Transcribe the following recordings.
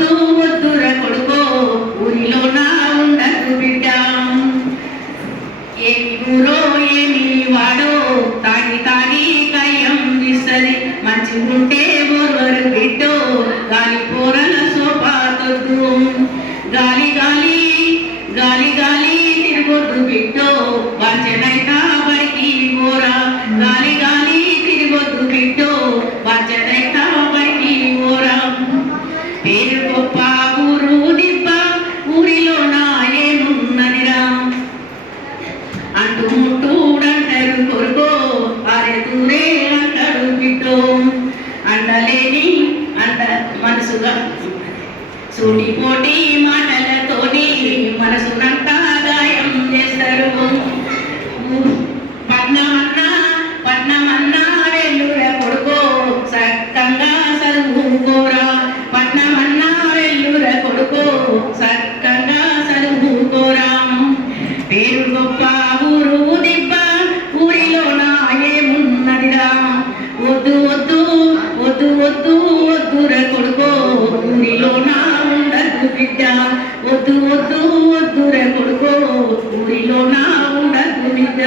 వద్దు వద్దుర కొడుకో ఊరిలో నా ఉండదు బిడ్డ ఏమి ఊరో ఏమి వాడో తాగి తాగి కయ్యం తీసరి మంచిగుంటే ఓర్వరు బిడ్డో గాలి పోరల సోపాతొద్దు గాలి గాలి గాలి గాలి తిరగొద్దు బిడ్డో వాంచనైతా బడికి ఓరా గాలి గాలి తిరగొద్దు బిడ్డో వాంచనైతా బడికి ఓరా పేరు గొప్ప ఊరు దిబ్బ ఊరిలో నా ఏమున్నదిరా అంటూ ముట్టూడంటారు కొరుకో అరే దూరే అంటాడు బిడ్డో అండలేని అంట మనసుగా సూటిపోటి మాటలతోని మనసునంతా గాయం చేస్తారు పట్నమన్నా వెల్లుర కొడుకో సక్కంగా చదువుకోరా పట్నమన్నా వెల్లుర కొడుకో సక్కంగా చదువుకోరా పేరు గొప్ప ఊరు దిబ్బ ఊరిలో నా ఏమున్నదిరా వద్దు వద్దు వద్దు వద్దు వద్దుర కొడుకో ఊరిలో నా ఉండదు బిడ్డ వద్దు వద్దు వద్దుర కొడుకో ఊరిలో నా ఉండదు బిడ్డ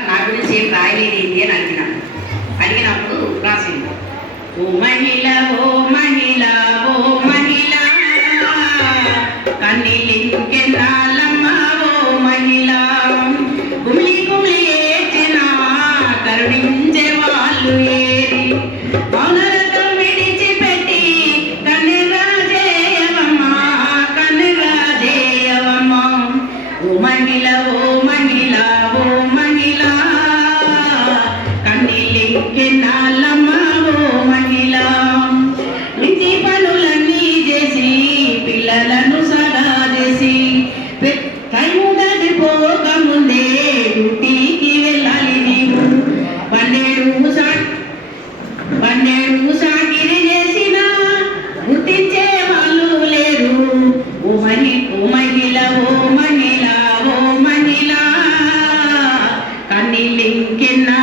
నా గురించి ఏం రాయలేదు ఏంటి అని అడిగినప్పుడు రాసింది ఓ మహిళ ఓ మహిళ ఓ మహిళ కన్నీళ్ళెంకెన్నాళ్ళమ్మ ఓ మహిళ కుమిలి కుమిలి ఏడ్చిన కరుణించే వాళ్ళు ఏరి మౌనరథం విడిచిపెట్టి కన్నెగా చేయవమ్మ కన్నెగా చేయవమ్మ ఓ మహిళ ఓ మహిళ ఓ మహిళ కన్నీళ్ళెంకెన్నాళ్ళమ్మ ఓ మహిళ ఇంటి పనులన్నీ చేసి పిల్లలను సగా చేసి టైము గడిపోకముందే డ్యూటీకి వెళ్ళాలి నీవు పన్నెండు సాకిరి చేసిన గుర్తించే వాళ్ళు లేరు ఓ మహిళ ఓ మహిళ ఓ మహిళ కన్నీళ్ళెంకెన్నా